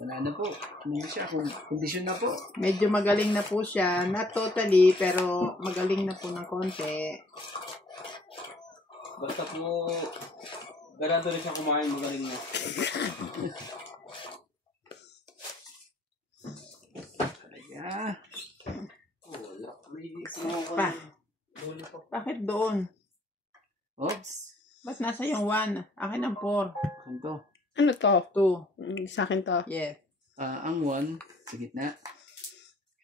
Wala na po. Hindi siya. Kondisyon na po. Medyo magaling na po siya. Not totally, pero magaling na po ng konti. Basta po, ganado rin siya kumain, magaling na. Talaga. Wala. Pa. Bakit doon? Oops. Ba't nasa yung 1? Akin ang 4. Ano to? Ano to? 2. Sa akin to. Yes. Ang 1, sa gitna.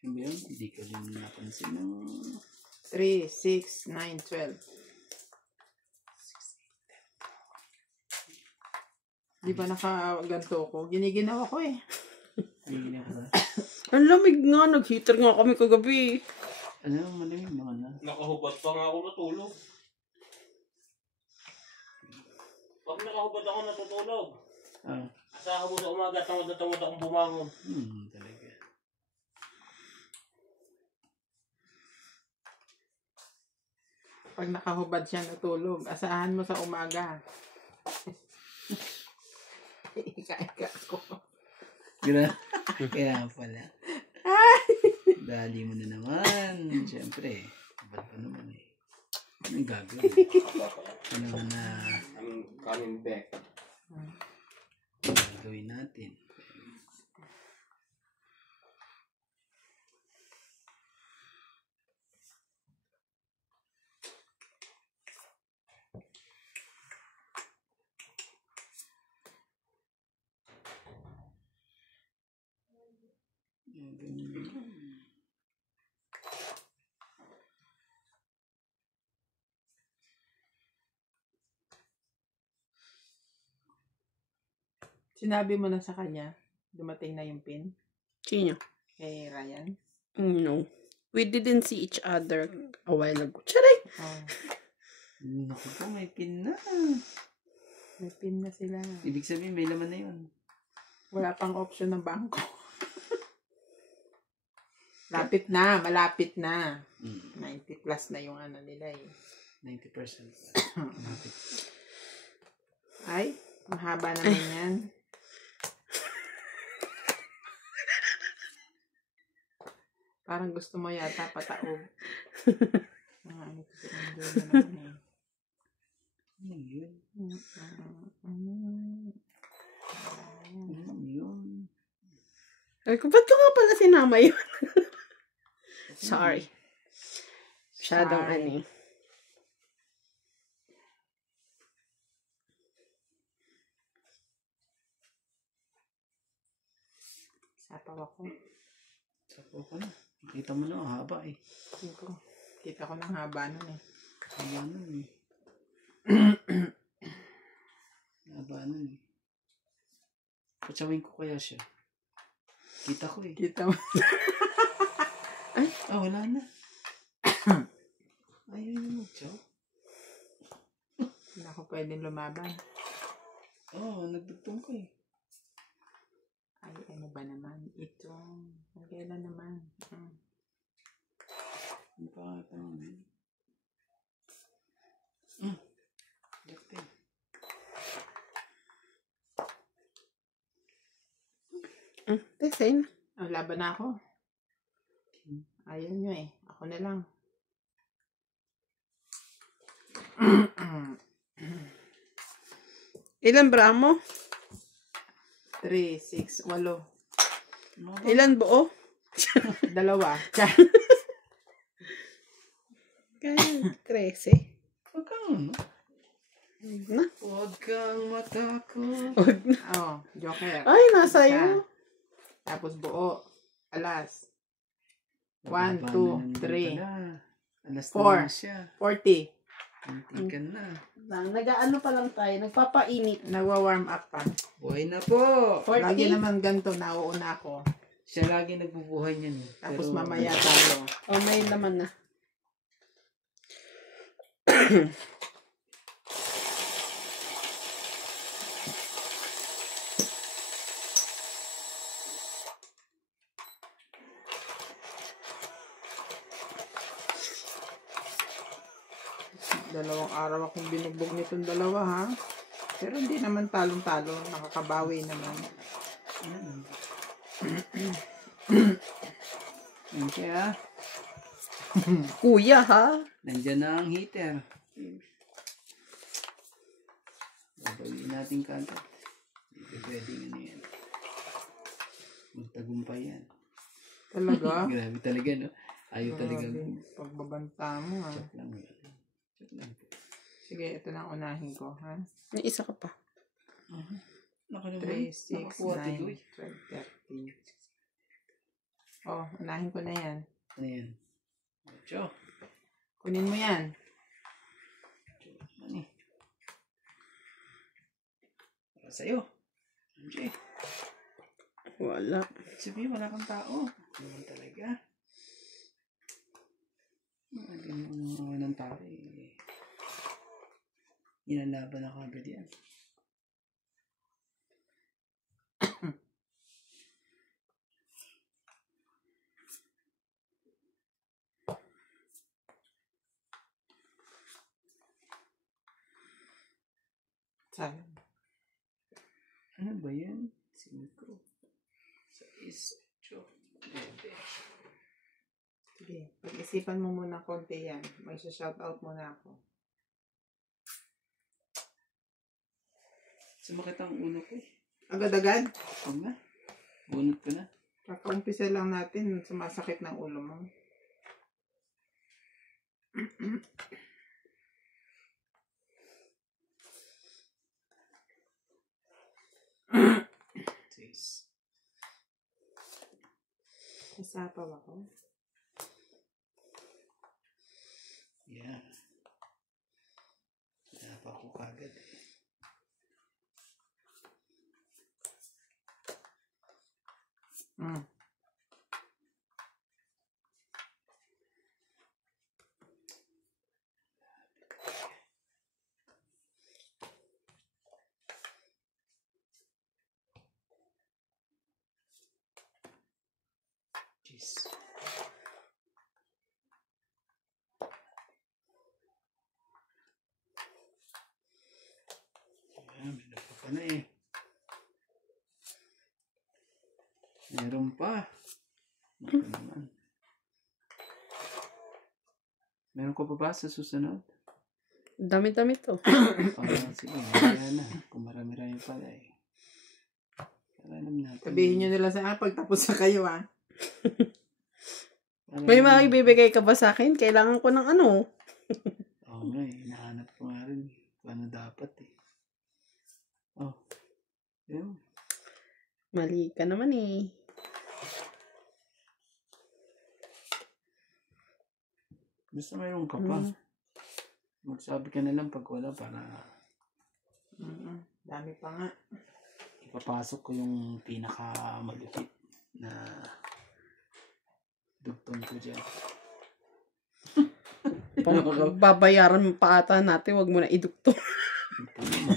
Ano yun? Hindi ko rin napansin. 3, 6, 9, 12. Di ba nakaganto ko? Giniginawa ko eh. Hindi na ka. Ang lamig nga. Nag-heater nga kami kagabi. Ano? Malamig naman na. Nakahubad pa nga ako natulog. Pag nakahubad ako natutulog. Asahan mo sa umaga, tamad akong bumangon. Talaga. Pag nakahubad siya natulog, asahan mo sa umaga. Ika-ika ako. Kaya pala. Dali mo na naman. Siyempre. Ba't pa naman eh. Anong gagawin? Ano na I'm coming back. gagawin natin? Sinabi mo na sa kanya, dumating na yung pin Sino? kay Ryan? No. We didn't see each other a while ago. Charay! Oh, Naku po, may pin na. may pin na sila. Ibig sabihin, may laman na yun. Wala pang option ng bangko. Lapit na, malapit na. 90 plus na yung ano nila eh. 90%. Malapit. Ay, mahaba naman yan. Parang gusto mo yata pataob. Ano ito sa Enjoy na naman eh. Ano yun? Ano yun? Ay, ba't ko nga pala sinama yun? Sorry. Masyadong Sorry. ani. Sapaw ako. Sapo ko na. Kita mo na, ang haba eh. Kita ko ng haba nun eh. Haba nun eh. Haba nun eh. Patsawin ko kaya siya. Kita ko eh. Kita mo. Ay, wala na. Ayaw yun magtsaw. Hindi ako pwedeng lumaban. Nagdugtong ko eh. Ay, ano ba naman? Ito. Kailan naman? Ano pa ito naman? Left eh. Design. Laban na ako. Ayaw nyo eh. Ako na lang. Ilan bra mo? 3, 6, 8. Ilan buo? 2. Kaya, 13. Huwag kang Na? Huwag kang matakot. Huwag na. Oh, joker. Ay, nasa iyo. Tapos buo. Alas. 1, Baba 2, na 3, pala. Alas 4. na siya. 40. Antikan na. Nag-ano pa lang tayo. Nagpapainit. Nagwa-warm up pa. Buhay na po. 40. Lagi naman ganito, nauuna ako. Siya lagi nagbubuhay niyan. Tapos mamaya tayo. Oh, may laman na. Dalawang araw akong binugbog nitong dalawa ha. Pero hindi naman talong-talo. Nakakabawi naman. Ayan. Yan kaya. Kuya, ha? Nandyan na ang heater. Babawin natin kagad. Hindi pwede ano yan. Magtagumpay yan. Talaga? Grabe talaga, no? Ayaw talaga. Grabe. Pagbabanta mo, ha? Check lang. Check lang. Sige, ito lang unahin ko, ha? May isa ka pa. Nakalaman. 3, 6, 9, 12, 13. Oh, unahin ko na yan. Ano yan? 8. Kunin mo yan. Ano eh? Para sa'yo. MJ. Wala. Sabihin, wala kang tao. Naman talaga. Mga ng tao eh. Inalaban na kagad yan. Sayang. Ano ba yan? 5, 6, 8, 9. Sige, pag-isipan mo muna konti yan. Mag-shoutout muna ako. Sumakit ang ulo ko eh. Agad-agad? Huwag na. Bunot ko na. Kakaumpisa lang natin, sumasakit ng ulo mo. Sis. Nasapaw ako. Yeah. Napa ko kagad eh. Jeez. May napa pa na eh. Meron pa. Ito naman. Meron ko pa ba sa susunod? Dami-dami to. Sige, kaya na. Kung marami-rami pala eh. Kaya alam natin. Sabihin nyo nila sa pagtapos na kayo, ha? May mga ibibigay ka ba sa akin? Kailangan ko ng ano? Oo nga eh. Nahanap ko nga rin. Paano dapat eh. Oh. Yun. Mali ka naman eh. Basta mayroon ka pa. Magsabi ka na lang pag wala para Dami pa nga. ipapasok ko yung pinakamalupit na dugtong ko dyan. Babayaran mo pa ata natin. Huwag mo na idukto. Ito naman.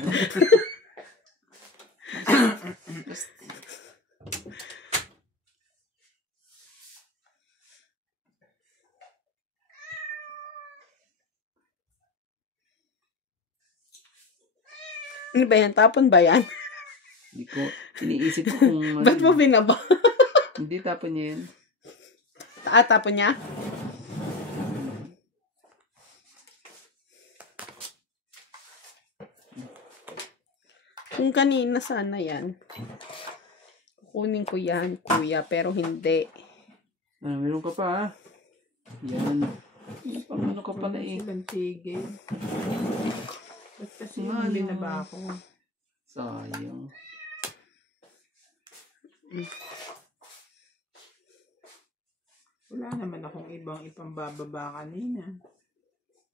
Ano ba yan? Tapon ba yan? Hindi ko, iniisip ko kung Ba't mo binaba? Hindi, tapon niya yan. Tapon niya? Kung kanina sana yan. Kukunin ko yan, kuya, pero hindi. Meron ka pa ha. Yan. Pang ano ka pala eh. Silang tigil. Ba't kasi hindi na ba ako? Sayang. Wala naman akong ibang ipambababa kanina.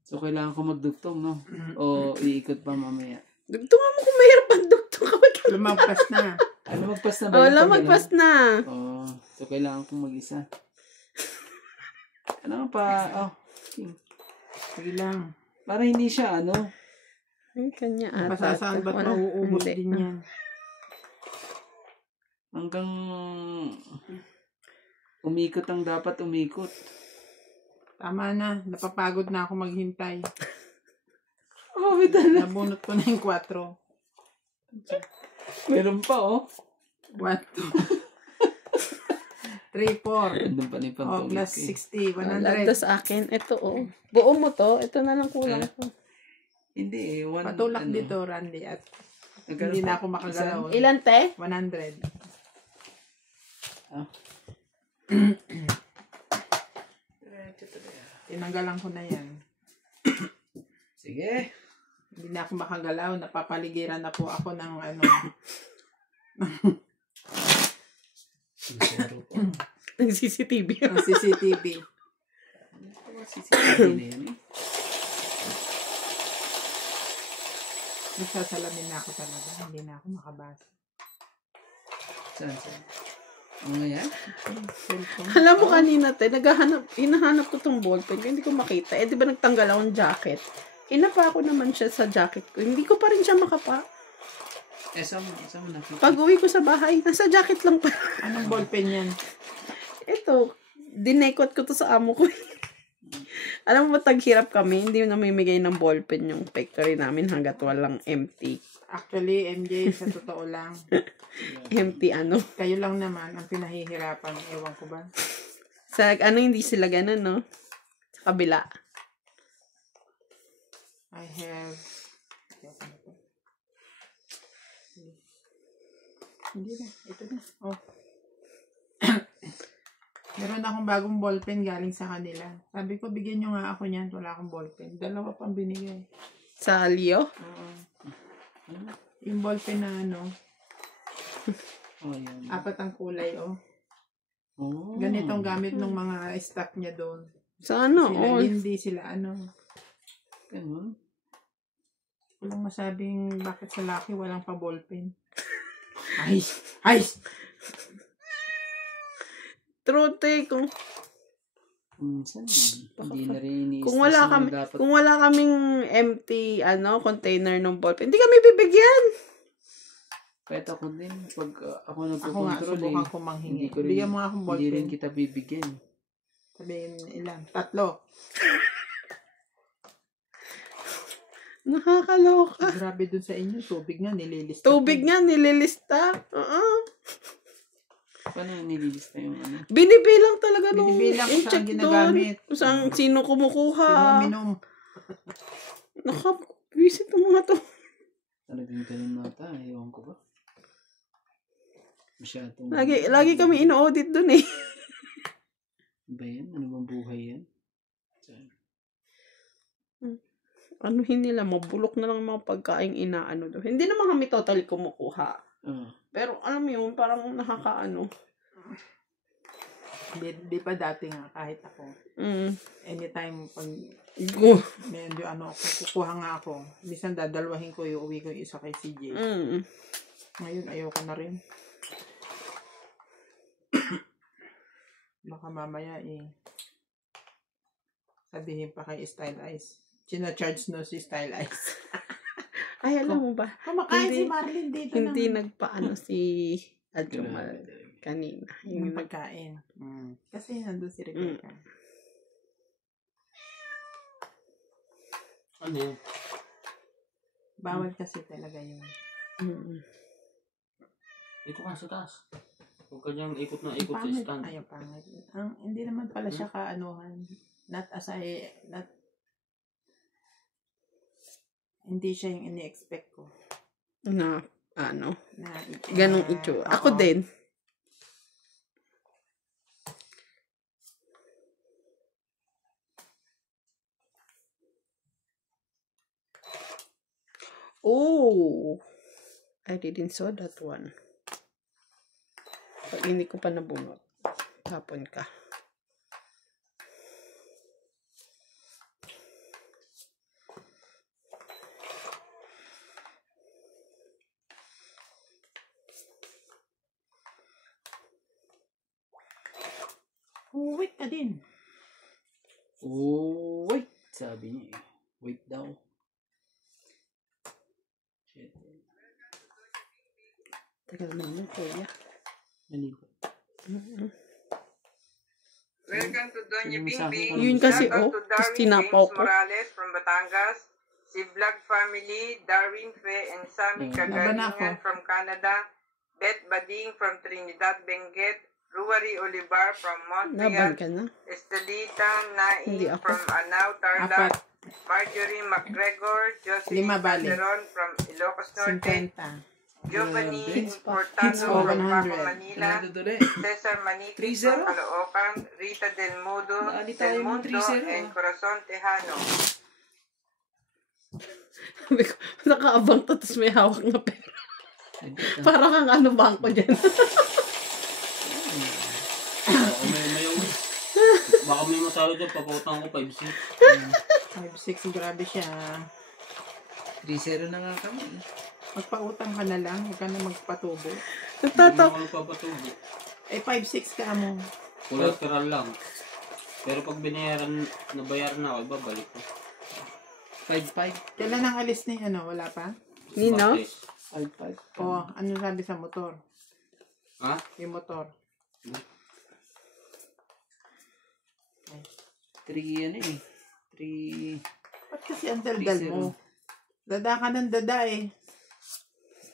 So, kailangan ko magdugtong, no? O iikot pa mamaya. Dugtungan mo kung mahirap ang dugtong ka. Lumagpas na. Ano, magpas na ba? Wala, magpas na. Oo. So, kailangan kong mag-isa. Ano pa? Oh. Sige lang. Para hindi siya, ano? Ay, kanya ata. Pasasaan ba't Wala. mauubos Hindi. din yan? Hanggang umikot ang dapat umikot. Tama na. Napapagod na ako maghintay. Oh, bitan na. Nabunot ko na yung 4. Meron pa, oh. 1, 2. 3, 4. Andun pa na yung Oh, pantulog plus ko eh. 60, Wala 100. to sa akin. Ito, oh. Buo mo to. Ito na lang kulang ko. Hindi eh. Patulak dito, Randy. At Nagkaroon hindi na pa- ako makagalaw. Ilan, te? 100. Ah. Tinanggalan ko na yan. Sige. Hindi na ako makagalaw. Napapaligiran na po ako ng ano. Nag-CCTV. ng CCTV. CCTV na yan eh. Nagsasalamin na ako talaga. Hindi na ako makabasa. Saan? Ano yan? Cellphone. Alam mo kanina, te, hinahanap ko tong ballpen ko, hindi ko makita. Eh, di ba nagtanggal akong jacket? Hinapa ko naman siya sa jacket ko. Hindi ko pa rin siya makapa. Eh, saan mo nakita? Pag uwi ko sa bahay, nasa jacket lang pa. Anong ballpen yan? Ito, dinekot ko to sa amo ko. Alam mo, taghirap kami, hindi namimigay ng ballpen yung factory namin hanggat walang empty. Actually, MJ, sa totoo lang, Empty ano. kayo lang naman ang pinahihirapan. Ewan ko ba? Sa ano, hindi sila ganun, no? Sa kabila. I have... Hindi na. Ito na. Oh. Meron akong bagong ballpen galing sa kanila. Sabi ko, bigyan nyo nga ako niyan. Wala akong ballpen. 2 pang binigay. Sa Leo? Oo. Yung ballpen na ano, Oh, yan. 4 ang kulay, oh. Oh. Ganitong gamit ng mga staff niya doon. Sa ano? Sila Oh, hindi, sila ano. Ganun. Walang masabing bakit sa laki walang pa ballpen. Ay! Ay! true, te. Minsan, hindi na rin iniisip Kung wala na kami, dapat. kung wala kaming empty container ng ballpen, hindi kami bibigyan. Kahit ako din, pag ako Ako nga, nagpo-control subukan ko manghingi. hindi ko rin, Bigyan mo nga akong hindi rin ballpen. kita bibigyan. Sabihin ilan? 3. Nakakaloka. Grabe dun sa inyo. Tubig nga, nililista. Tubig nga, nililista. Paano nililista yung ano? Binibilang talaga nung Binibilang kung saan i-check ginagamit. doon. Kung saan, sino kumukuha. Minom. Nakabwisit ng mga to. Talagang ganun nata, ewan ko ba? Masyadong... Lagi kami ino-audit doon eh. Ba yan? Ano bang buhay yan? Anuhin nila, mabulok na lang mga pagkain inaano doon. Hindi naman kami totally kumukuha. Pero alam mo yun, parang nakakaano. Di pa dati nga, kahit ako. Anytime, pag medyo ano, kukuha nga ako. Minsan dadalwahin ko yung uwi ko yung isa kay CJ. Ngayon, ayoko na rin. Baka mamaya sabihin pa kay Style Ice. China-charge no si Style Ice. Ay, alam mo ba? Kumakain Hindi- si Marlene dito Hindi ng nagpaano si Adjumal kanina. yung Yung pagkain. Kasi nandun si Rebecca. Ano yun? Bawal kasi talaga yun. Ito ka sa taas. Huwag ka niyang ikot na ikot sa Pangit. stand. Ayaw, pangit. Hindi naman pala siya kaanuhan. Hindi siya yung ini-expect ko. na, ano, Na, ganong itsura. Ako oo. din. Oh, I didn't saw that one. Pag hindi ko pa nabunot, tapon ka. Wait ka din. Oh, wait! Sabi niya eh. Wait daw. Shit. Tagal naman, kuya. Nalipot. Welcome to Doña Yung Bing sa akin, Bing. parang Yun kasi, Shoutout oh, to tapos Darwin tinapaw James ko. Morales from Batangas, si Vlog Family, Darwin Fe and Sammy Laban ako. Kagalingan from Canada, Beth Bading from Trinidad Benguet, Ruari Olivar from Naban Montreal, ka na? Estelita Hindi Naim ako. from Anao, Tarlac, Apat. Marjorie McGregor, Jocelyn Lima bali. Calderon from Ilocos Norte, 50. Giovanni Hits Portano over from 100. Paco, Manila, Ano tuloy? Cesar Maniquis 3-0. from Caloocan, Rita Del Mundo, Naali tayo ng 3-0, and Corazon Tejano. Sabi ko, nakaabang to, tapos may hawak na pera. Hindi na. Para kang ano bangko dyan. Baka may matalo dyan pag utang ko 5-6. 5-6, grabe siya. 3-0 na nga kami. Magpautang ka na lang, huwag ka na magpatubo. Hindi mo ako nagpapatubo. Eh, 5-6 ka mo. Collateral lang. Pero pag nabayaran na ako, ibabalik ko. 5-5. Kailan ang alis ni ano, wala pa? Nino? Martes. 5-5. O, ano sabi sa motor? Ha? Yung motor. 3 ano eh. 3... Ba't kasi ang daldal mo? Dada ka ng dada eh.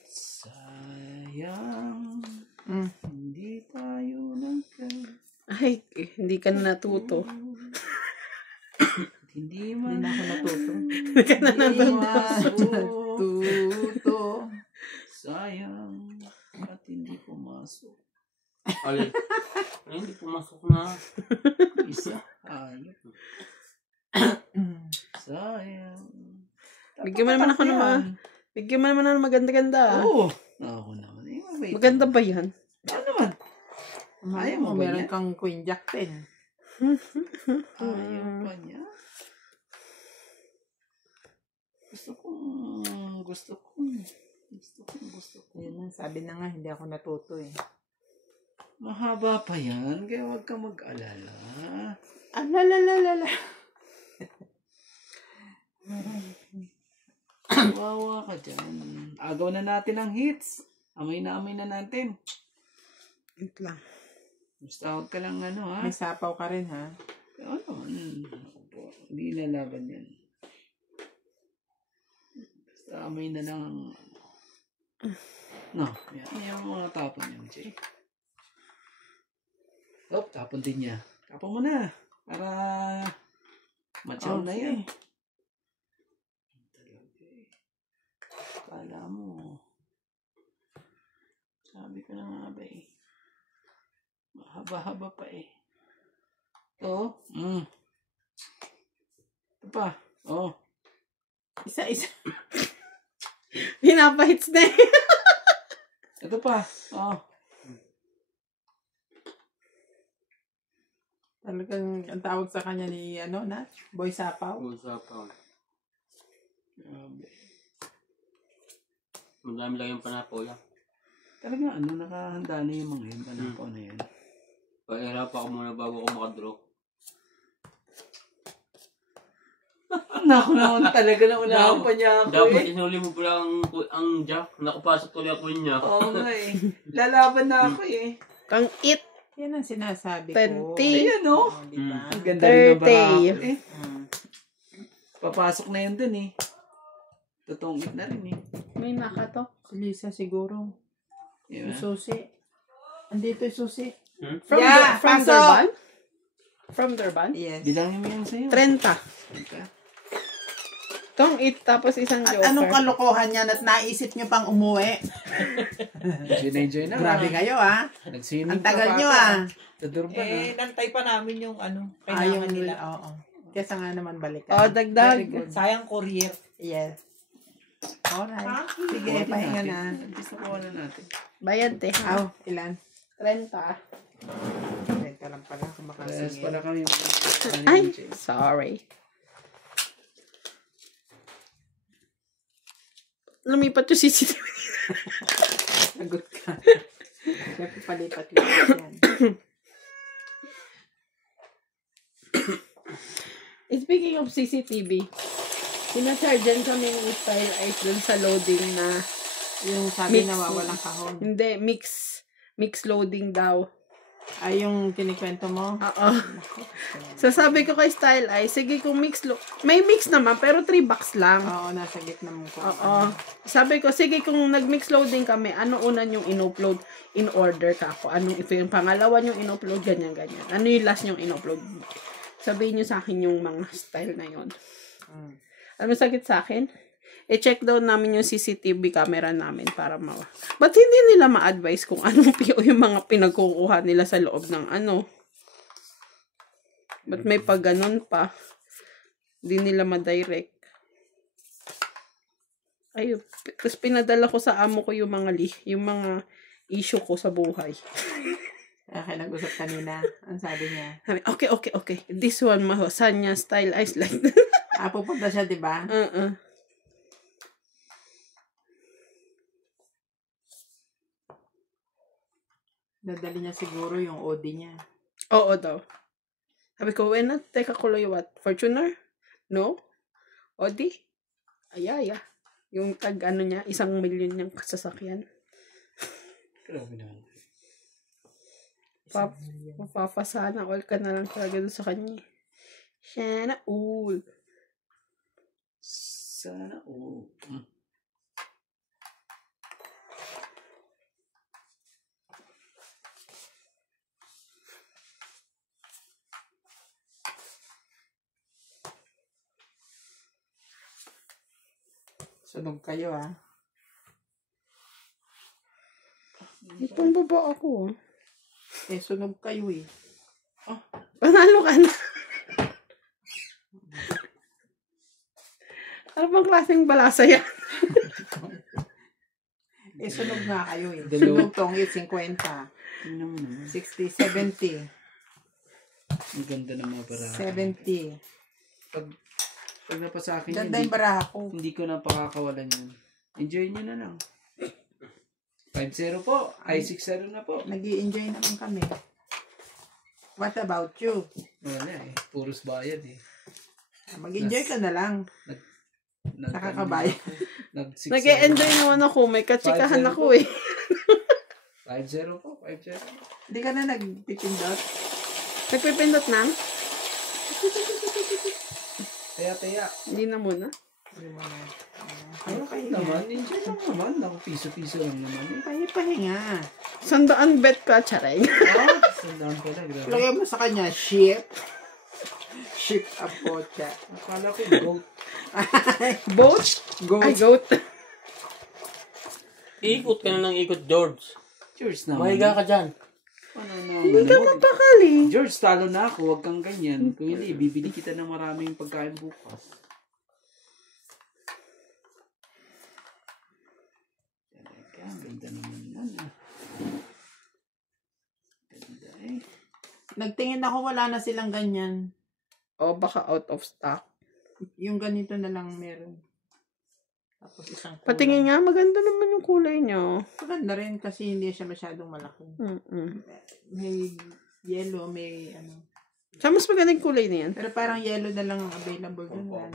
Sayang. Mm. Hindi tayo Ay, hindi ka na natuto. Hindi Hindi na ako natuto. Hindi ka na natuto. Natuto. Sayang. At hindi pumasok. Alin? Ay, hindi pumasok na. Isa. Ayop. Sayang. Bigyan mo naman ako ng mga... Bigyan mo naman ng maganda-ganda. Oo. Ako naman. Eh, wait. Maganda ba yan? Ano naman? Ayaw mo, meron kang Queen Jack 10. Ayaw pa niya. Gusto ko. Ayun, sabi na nga, hindi ako natuto eh. Mahaba pa yan, kaya huwag ka mag-alala. Alalalala. Wawa ka dyan. Agaw na natin ang hits. Amoy na natin. Wait lang. Basta huwag ka lang ano ha. May sapaw ka rin ha. Ano? Hindi nalaban yan. Basta amoy na lang. No, yan yung mga tapon yan, Jay. Oh, tapon din niya. Tapon mo na. Para matyaw na yan. Kala mo. Sabi ko na nga ba eh. Mahaba-haba pa eh. Ito. Ito pa. Oh. Isa-isa. Pinapahits na eh. Ito pa. Oh. Talagang ang tawag sa kanya ni ano na? Boy Sapaw. Usapan. Grabe. Madami lang yung panapo lang. Talaga ano, nakahanda na yung mga yun. Panapaw na yun. Pahirap ako muna bago ako makadraw. Naku naman talaga na unahan pa niya ako Dapat eh. inuli mo pala ang jack. Nakapasok tuloy ako yun niya. Oo nga eh. Lalaban na ako eh. Kang it. Yan ang sinasabi ko. 20. Ayan oh. Diba? Ang ganda rin ng 30. barako eh. Mm. Papasok na yun dun eh. Totoong it na rin eh. May naka to. Si Lisa siguro. Diba? Yung susi. Andito yung susi. From, Yeah, from pasok! Durban? From Durban? Yes. Bilangin mo yan sa'yo. 30. Okay. Kang it, tapos isang At joker. anong kalokohan yan at naisip nyo pang umuwi? Enjoy na. Grabe kayo ah. Nag-swimming Ang tagal pa nyo pa. ah. Sa Durban Eh, nantay pa namin yung ano, Ayaw kailangan nila. Oo. Kesa nga naman balikan. Oh, dagdag. Very good. Sayang courier. Yes. Alright. Ha? Sige, pahinga na. Gusto ko na natin. Bayad te. Aw, ilan? 30. Teka lang pala kung Parehas makasingil. pala kami. Ay, sorry. Lumipat yung CCTV. Sagot ka. Siyempre palipat-lipat yan. Speaking of CCTV, sinachargean kami ng style ice dun sa loading na Yung sabi Mix. na wawalang kahon. hindi, mix loading daw. Ay, yung kinikwento mo? Oo. So, sabi ko kay Style ay, sige kung mix load. May mix naman, pero 3 box lang. Oo, nasa gitna mo ko. Oo. Sabi ko, sige kung nag-mix loading kami, ano una yung in-upload? In order ka ako. Anong yung pangalawa yung in-upload? Ganyan. Ano yung last yung in-upload? Sabihin nyo sa akin yung mga style na yon. Alam mo sakit sa akin? I-check daw namin yung CCTV camera namin para Ba't hindi nila ma-advise kung anong PO yung mga pinagkukuha nila sa loob ng ano? Ba't may pag ganon pa? Hindi nila ma-direct. Ayun. Tapos pinadala ko sa amo ko yung mga issue ko sa buhay. Kaya nag-usap kanina. Ang sabi niya. Okay. This one, Sanya style ice like Pupunta siya, di ba? Dadali niya siguro yung OD niya. Oo daw. Sabi ko, teka kuloy what? Fortuner? No? OD? Ayaya. Yung niya, 1 million niyang sasakyan. Grabe naman. Mapapasana all ka na lang talaga doon sa kanya. Sana all. Sana all. Sunog kayo, ha? Itong baba ako. Sunog kayo, eh. Panalo ka na. Ano bang klaseng balasa yan? Sunog nga kayo, eh. Dalawa. Sunog tong 50. Tingnan mo naman. 60, 70. Ang ganda ng mga baraha. 70. Pag napasa akin Ganda yung baraha ko. hindi ko na pakakawalan yun. Enjoy nyo na lang. 5-0 po. Ay, 6-0 na po. Nag-i-enjoy naman kami. What about you? Wala eh. Puros bayad eh. Mag-enjoy ka na lang. Nakakabayad. Nag-e-enjoy naman ako. May katsikahan ako eh. 5-0 po. 5-0. Hindi ka na nagpipindot? Nagpipindot na? Taya. Hindi na muna. Okay naman. Enjoy lang naman. Ako piso-piso lang naman eh. Pahinga. 100 bet ka, charay. Sandaan pala. Grabe. Lagay mo sa kanya, ship a pocha. Akala ko goat. Boat? Goat. Ay, goat. Ikot ka na ng ikot, George. George naman. Mahiga ka dyan. Hindi ka mapakali. George, talo na ako. Huwag kang ganyan. Kung hindi, bibili kita ng maraming pagkain bukas. Talaga, ganda naman yan. Ganda eh. Nagtingin ako, wala na silang ganyan. O, baka out of stock. Yung ganito na lang meron. Tapos isang kulay. Patingin nga, maganda naman yung kulay nyo. Maganda rin kasi hindi siya masyadong malaki. May yellow, may ano. Saan mas magandang kulay na yan? Pero parang yellow na lang ang available dun. Oo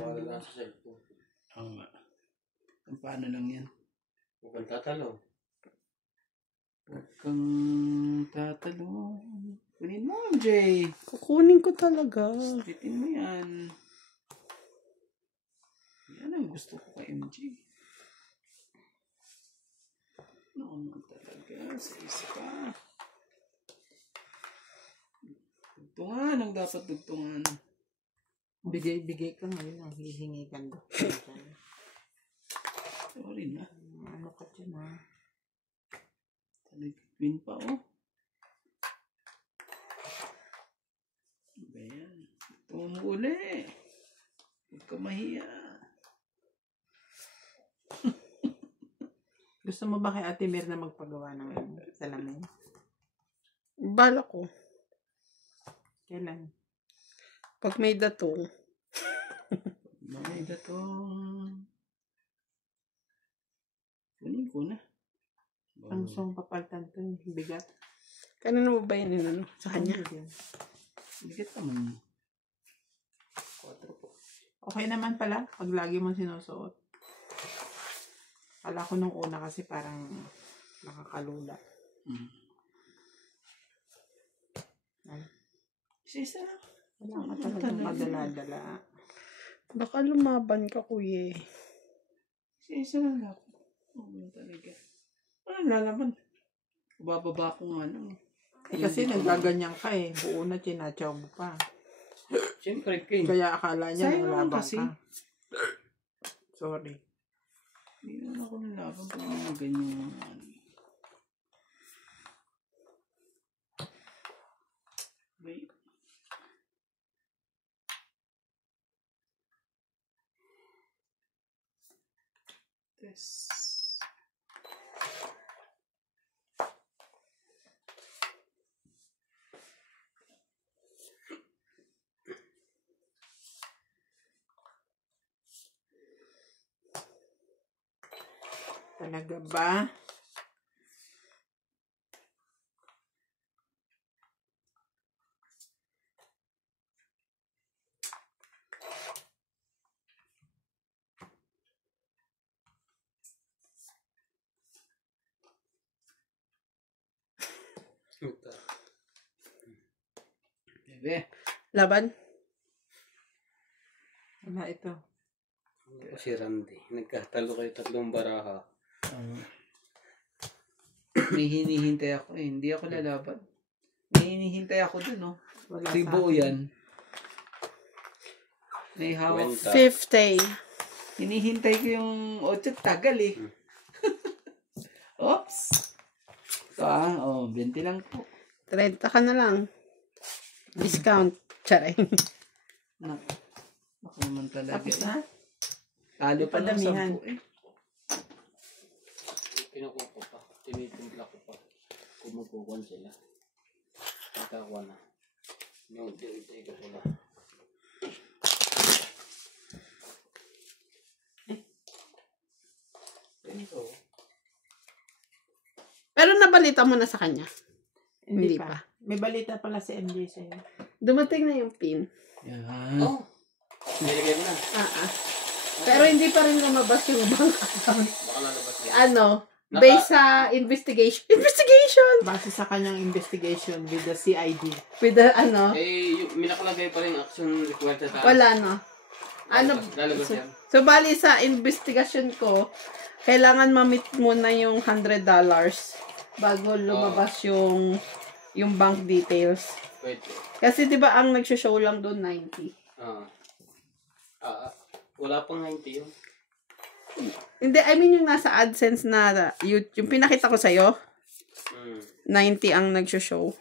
nga. Paano lang yan? Huwag kang tatalo. Huwag kang tatalo. Kunin mo, MJ. Kukunin ko talaga. Splitin mo yan. Yan ang gusto ko kay MJ. Naman talaga. Sa isa pa. Dugtungan ang dapat dugtungan. Bigay ka ngayon ang hihingi ka. Sorry na. Ano ka dyan, ha? Talaga. Queen pa, oh. Ba yan? Dugtungan mo uli. Huwag ka mahiya. Gusto mo ba kay Ate Mir na magpagawa ng salamin? Bala ko. Kailan? Pag may datong. May datong. Kunin ko na. Ang song papaltan to, bigat. Kanino mo ba yan inano? Sa kanya? Bigat naman. 4 po. Okay naman pala, pag lagi mo sinusuot. Kala ko nung una kasi parang nakakalula. Isa lang. Wala ka talagang madala-dala. Baka lumaban ka, kuya. Isa lang dapat. Oo, talaga. Ano lalaman? Bababa ko nga lang. Kasi nagaganyan ka eh. Buo na chinatsaw mo pa. Siyempre, King. Kaya akala niya Sayang nalabang kasi. ka. Sorry. Hindi naman ako nalaban pag mga ganyan. Wait. This. Talaga ba? Bebe. Laban? Wala ito. Si Randy. Nagkatalo kayo 3 baraha. May hinihintay ako eh. Hindi ako lalaban. May hinihintay ako dun, oh. Wala Tribo sa akin. yan. May hawak. 50. Hinihintay ko yung 8. Tagal eh. Oops. Ito oh, 20 lang po. 30 ka na lang. Discount. Charay. Ako naman talaga. Tapos na? Talo pa ng Padamihan. 10 eh. Kinukuha ko pa. Tinitimpla ko pa. Kumukukuhan sila. Nagkakuha na. Yung tinitay ko sila. Pero nabalita mo na sa kanya. Hindi Hindi pa. pa. May balita pala si MJ sa'yo. Dumating na yung pin. Yan. Oh! Nilagay mo na. Pero hindi pa rin lumabas yung bank account. Baka lalabas niya. Ano? Based sa investigation. Investigation! Base sa kanyang investigation with the CID. With the, ano? Yung minakalagay pa rin action required sa taas. Wala, no? Ano? Lalabas yan. So, bali sa investigation ko, kailangan ma-meet muna yung $100 bago lumabas yung bank details. Wait. Kasi 'di ba ang nagsho-show lang doon 90. Wala pang 90 yun. Hindi, I mean yung nasa AdSense na yung pinakita ko sa'yo, 90 ang nagsho-show.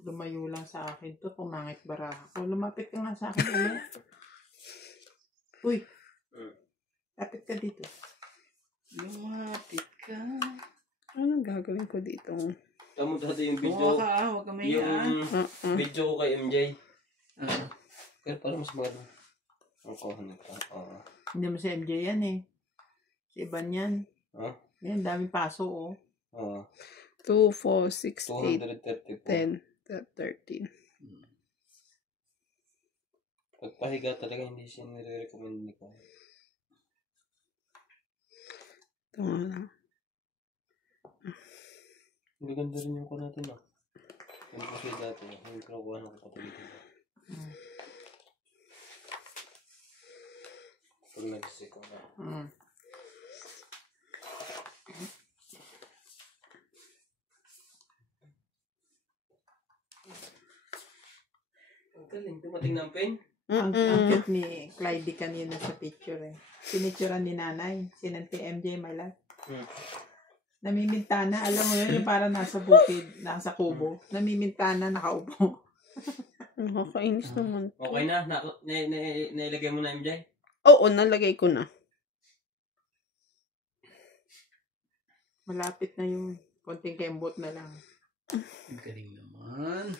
Lumayo lang sa akin to. Pumangit baraha ko. Lumapit ka nga sa akin ulit. Uy. Lapit ka dito. Lumapit ka. Anong gagawin ko dito? Tamo dati yung Huwag video. ka huwag ka maya Yung video ko kay MJ. Pero parang mas maganda. Ang kuhan nito. Hindi mo si MJ yan eh. Si Iban yan. Yan, daming paso oh. 2, 4, 6, 8, 234. 10, 13. Pagpahiga talaga hindi siya nire-recommend ni ko. Ito nga lang. Hindi ganda rin yung ko natin Yung kasi dati, yung kinukuha ng kapatid ko. Pag nag-sick ko na. Ang galing, dumating ng pen. Ang cute ni Clyde kanina sa picture eh. Pinicturean ni nanay. Sinanti MJ my life. Namimintana. Alam mo yun, yung parang nasa bukid, nasa kubo. Namimintana, nakaupo. Nakakainis naman. Okay na? Nailagay mo na MJ? Oo, nalagay ko na. Malapit na yung konting kembot na lang. Ang galing naman.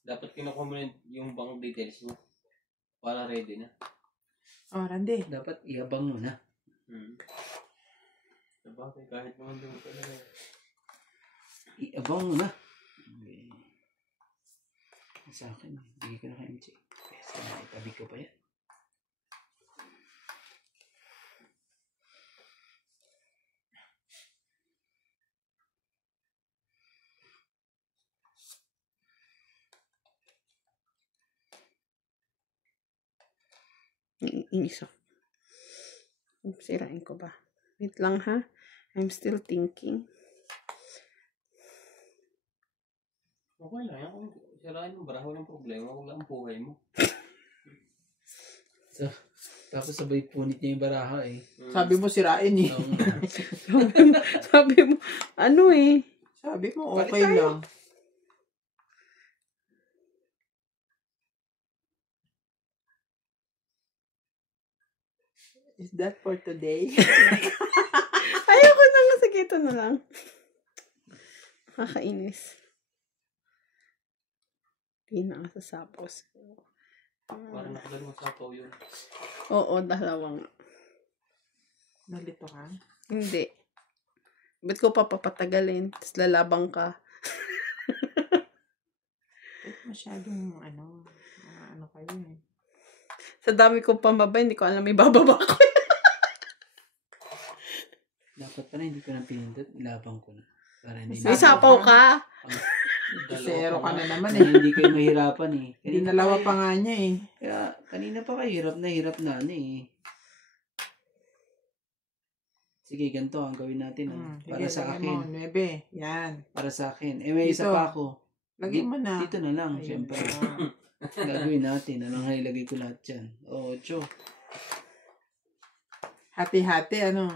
Dapat kinukuha mo yung bank details mo. Para ready na. Oh, Randy. Dapat iabang mo na. Sabagay, kahit naman doon talaga. Iabang mo na. Okay. Sa akin, bigay ko na kay MJ. Kasi itabi ko pa yan. Naiinis ako. Sirain ko ba? Wait lang ha. I'm still thinking. Okay lang yan. Kung sirain mo, bara walang problema. Wala ang buhay mo. So, tapos sabay punit niya yung baraha eh. Sabi mo sirain eh. Oo nga. sabi mo, ano eh. Sabi mo Palit okay tayo. lang. Is that for today? Ayoko na nga. Sige, ito na lang. Nakakainis. Hindi na nga sasapos. Parang nakadalawang sapaw yun. Oo, dalawang. Nalito ka? Hindi. Ba't ko pa papatagalin? Tapos lalabang ka. Masyadong ano kayo eh. Sa dami kong pambaba, hindi ko alam may bababa ko. Dapat pala hindi ko na pinindot. Ilabang ko na. Para hindi May sapaw ka. Zero ka na naman Para eh. hindi kayo mahirapan eh. Dinalawa pa nga niya eh. Kaya kanina pa kayo hirap na ano eh. Sige, ganito ang gawin natin. Para Sige, sa lagyan mo, akin. 9. Yan. Para sa akin. Eh, may isa Dito. pa ako. Lagyan mo na. Dito na lang, Ayun syempre. na. Gagawin natin. Anong ilagay ko lahat dyan? 8. Hati-hati ano.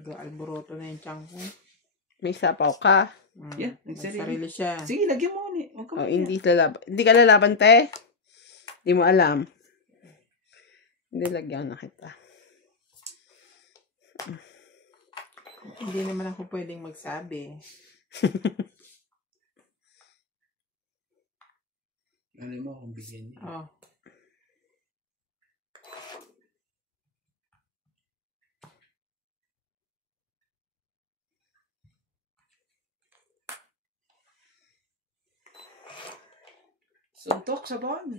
Alboroto na yung tiyan ko. May sapaw ka. Yeah, nagsarili. Nagsarili siya. Sige, lagyan mo ulit. Huwag ka Oh, mahiya. hindi lalaban. Hindi ka lalaban, te. Hindi mo alam. Hindi, lagyan na kita. Hindi naman ako pwedeng magsabi. Alam mo kung bigyan niya. Oh. Suntok sa buwan.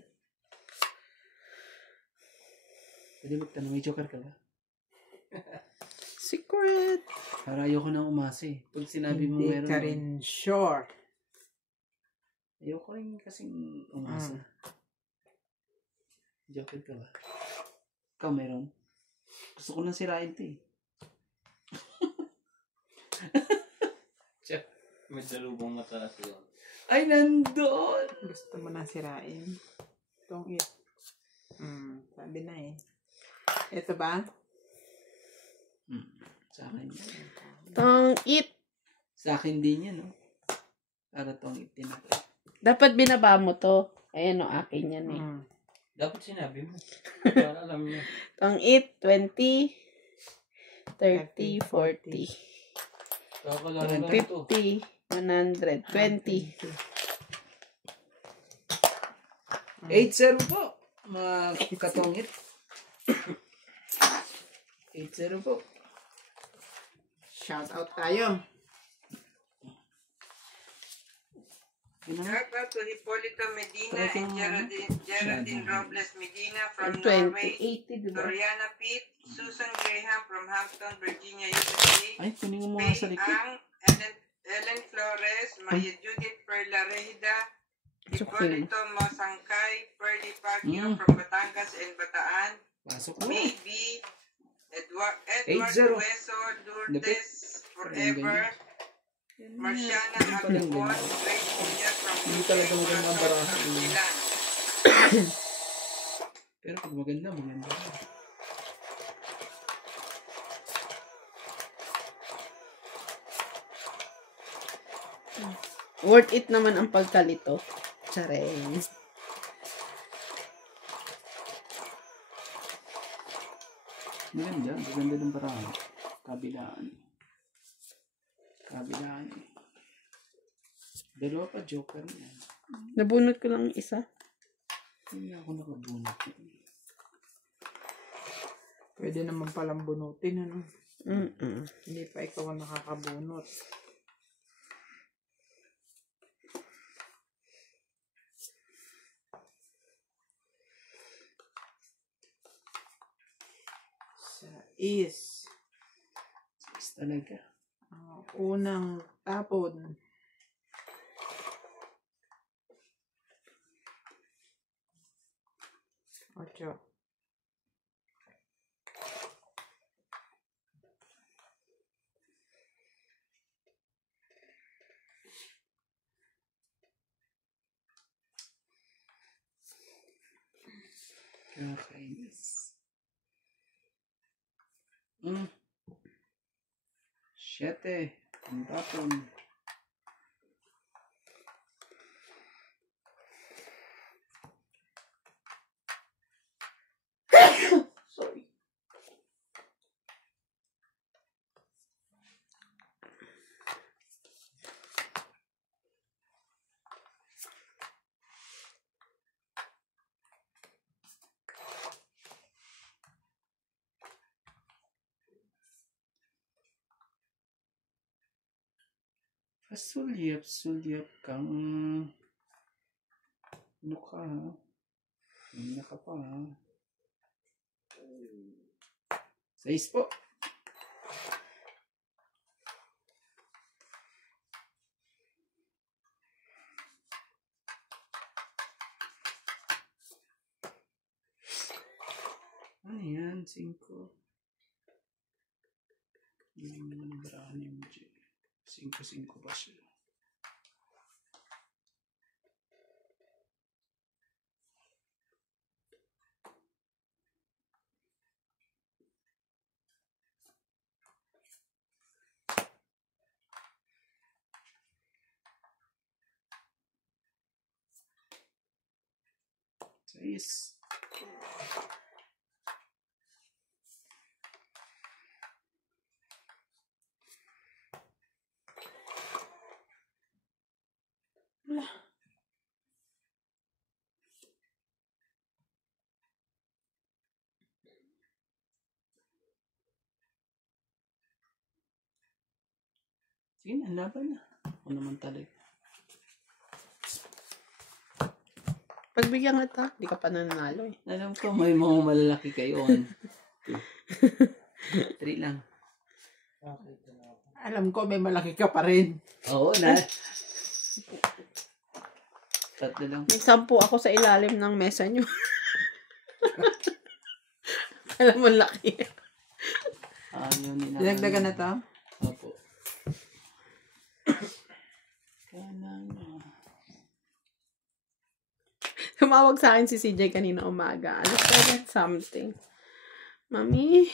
Pwede magtanong, may joker ka ba? Secret. Para ayoko nang umasa eh. Pag sinabi mo Hindi meron. ka rin sure. Ayoko rin kasing umasa. Joker ka ba? Ikaw meron? Gusto ko nang sirain ito eh. May dalubong mataas yun. Ay, nandun! Gusto mo na sirain. Itong it. Sabi na eh. Ito ba? Sa akin. Tong it. Sa akin din yan, no? Para tong itinatay. Dapat binaba mo to. Ayan o, akin yan eh. Dapat sinabi mo. Para alam niya. Tong it, 20, 30, 40, Kakalaro lang ito. 50, 100, 20. 8-0 po, mga katongit. 8-0 po. Shout out tayo. Shout out to Hipolito Medina and Geraldine Robles Medina from 20, Norway. 80, diba? Doriana Pitt, Susan Graham from Hampton, Virginia, USA. Ay, kunin mo mga sa Faye likod. Ang, Ellen Flores, Maya Judith Perla Rehida, Okay. Hipolito Mosangkay, Perly Pagyo Mm. from Batangas and Bataan, Pasok mo. May B, Edward 8-0. Hueso, Lourdes Forever, Yan Marciana yan. Yan pala yung Agapon, ganyan. Grace Muñoz from Hindi talaga maganda ang barahan. Milan. Pero pag maganda, maganda. Worth it naman ang pagkalito. Tsareng. Maganda. Maganda ng barahan. Kabilaan. Kabilaan eh. Dalawa pa joker yan. Nabunot ko lang isa. Hindi ako nakabunot. Pwede naman palang bunutin. Ano? Mm-mm. Hindi pa ikaw ang nakakabunot. Is Is talaga. unang tapon. 8. Kakainis. 7. Ang tapon. Sorry. Pasulyap-sulyap kang ano ka ha? Hina ka pa ha? 6 po. Ano yan? 5. Brani mo dyan. 5 ba siya? Sais. Sige na, laban na. Ako naman talaga. Pagbigyan kita, di ka pa nanalo eh. Alam ko, may mga malalaki kayo. 1, 2, 3 lang. Alam ko, may malaki ka pa rin. Oo na. 3 lang. May 10 ako sa ilalim ng mesa nyo. Alam mo, laki. Ayaw nila. Dinagdagan na to? Opo. Tumawag sa akin si CJ kanina umaga. 7 something. Mami,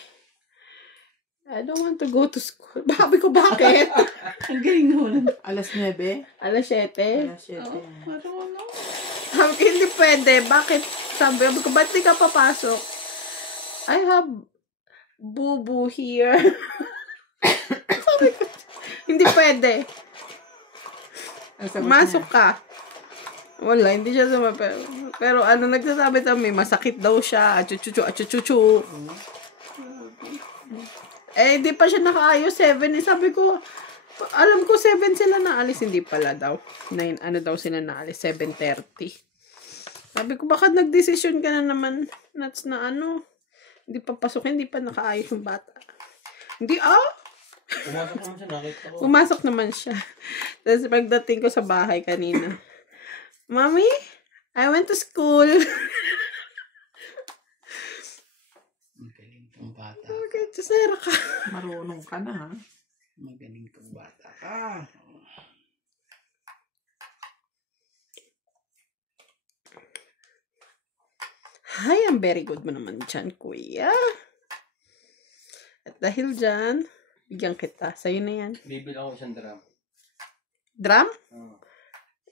I don't want to go to school. Sabi ko, bakit? Ang galing naman. Alas 9? Alas 7. Alas 7. Sabi ko, hindi pwede. Bakit? Sabi ko, ba't di ka papasok? I have boo-boo here. Sabi ko, hindi pwede. Masok ka. Wala, hindi siya pero ano, nagsasabi tayo, may masakit daw siya. Achuchuchu. Eh, di pa siya nakaayos. 7. Eh, sabi ko, alam ko 7 sila naalis. Hindi pala daw. 9, ano daw sila naalis? 7:30. Sabi ko, baka nagdesisyon ka na naman. Nuts na ano. Hindi pa pasok, hindi pa nakaayos yung bata. Hindi, Pumasok naman siya, nakita ko. Pumasok naman siya. Tapos pagdating ko sa bahay kanina, Mommy, I went to school. Magaling kang bata. Okay, tsasera ka. Marunong ka na, ha? Magaling kang bata ka. Hi, I'm very good mo naman dyan, kuya. At dahil dyan, bigyan kita. Sa'yo na yan. Bibili ako isang drum. Drum? Oo.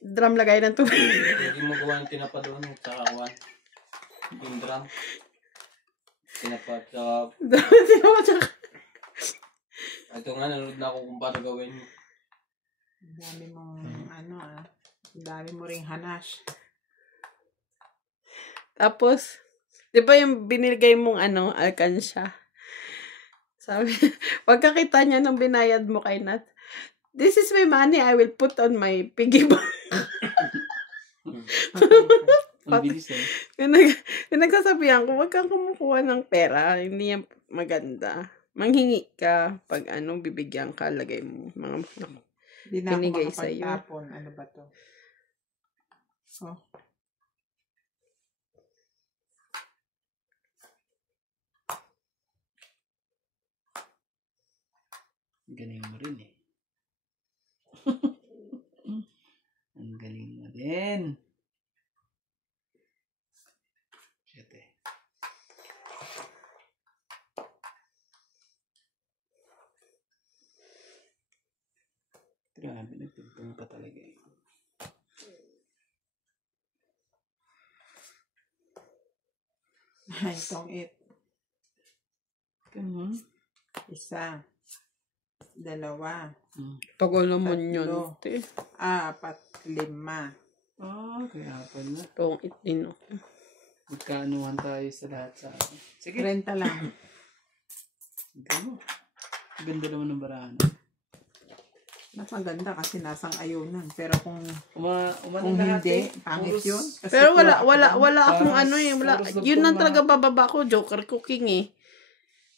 Drum lagay ng tubig. Hindi mo gawa yung tinapa doon, tsaka kawan. Yung drum. Tinapa, tsaka... Ito nga, nanood na ako kung paano gawin. Ang dami mong, ang dami mo ring hanash. Tapos, di ba yung binigay mong alkansya? Sabi, pagkakita niya nung binayad mo kay Nat, this is my money, I will put on my piggy bank. Ang bilis eh. Yung nagsasabihan ko, wag kang kumukuha ng pera, hindi yan maganda. Manghingi ka, pag bibigyan ka, lagay mo. Hindi na ako Binigay sa'yo. makapagtapon. Ano ba to? Oh. Galing mo rin eh. Ang galing mo din. Shit eh. Grabe, nagtugtong pa talaga eh. Itong Come on. isa, dalawa, Tagal naman yun. Tatlo. Te. 4, 5. Kaya pala. Itong itin. Magkaanuhan tayo sa lahat sa akin. Sige. 30 lang. Ganda mo. Ganda naman ng barahan. Napaganda kasi nasang ayunan. Pero kung Umano lahat hindi, eh. pangit Puros- yun. Kasi Pero wala puro akong Paras- ano eh. Wala, puros yun lang dugtong talaga bababa ko. Joker cooking eh.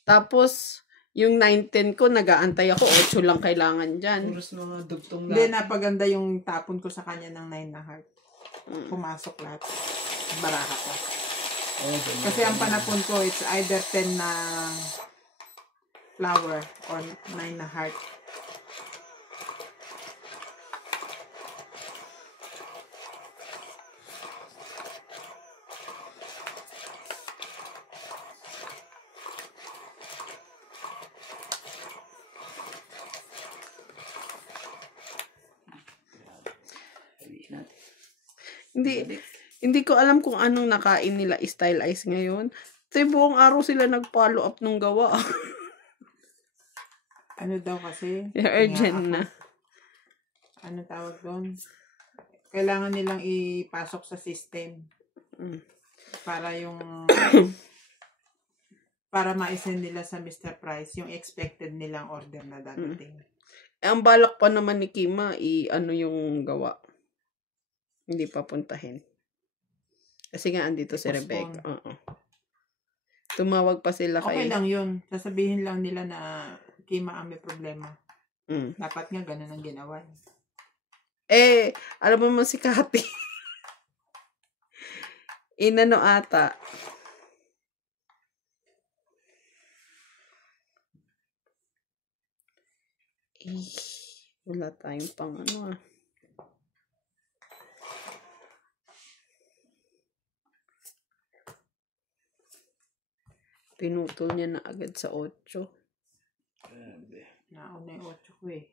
Tapos, yung 9-10 ko, nag-aantay ako. 8 lang kailangan dyan. Puros mga dugtong Hindi, lahat. napaganda yung tapon ko sa kanya ng 9 na heart. Pumasok lahat. Baraha ko. Oh, ganun. Kasi ang panapon ko, it's either 10 na flower or 9 na heart. Sabihin natin. Hindi ko alam kung anong nakain nila style ice ngayon. Kasi buong araw sila nag-follow up nung gawa. Ano daw kasi? Urgent Nga na. ako. Ano tawag doon? Kailangan nilang ipasok sa system. Para yung para ma-send nila sa Mr. Price yung expected nilang order na dadating. Ang balak pa naman ni Kima, ano yung gawa. Hindi papuntahin. Kasi nga andito si I-postpone. Rebecca. Oo. Tumawag pa sila Okay kay... lang yun. Sasabihin lang nila na Kima ang may problema. Mm. Dapat nga ganun ang ginawa. Alam mo man si Kati. Inano ata. Wala tayong pang ano ah. Pinutol niya na agad sa 8. Grabe. Nauna yung 8 ko eh.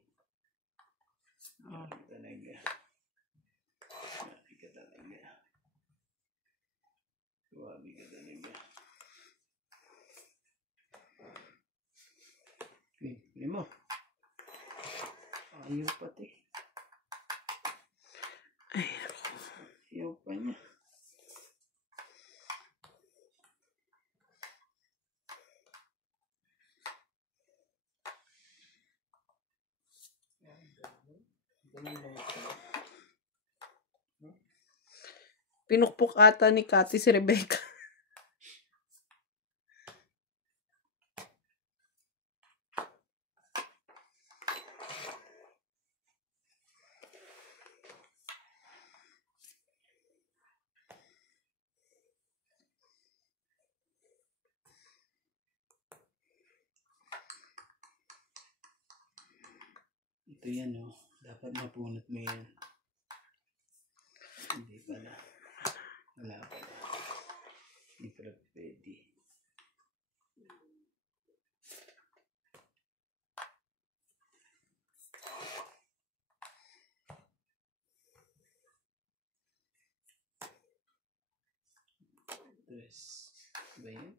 Grabe talaga. Grabe ka talaga. Grabe ka talaga. Pili mo. Ayaw pati. Ayaw pa niya. Pinukpok ata ni Kati si Rebecca. Ito yan oh. Dapat mapunot mo yan. Hindi pala. Wala pala. Hindi pala pwede. Tres. Ba yan?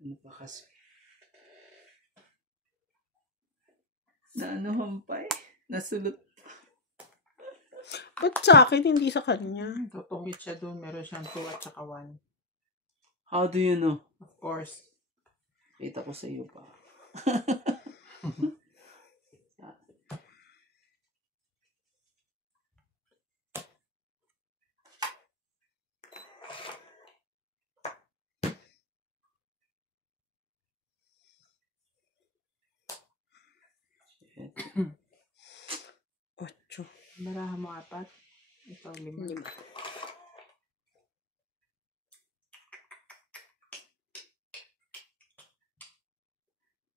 Ano pa kasi? Naanohan pa eh. Nasulot. Ba't sa akin, hindi sa kanya? Tutungit siya doon. Meron siyang 2 at saka 1. How do you know? Of course. Kita ko sa iyo pa. Shit. 8. Baraha mo 4. Ikaw 5.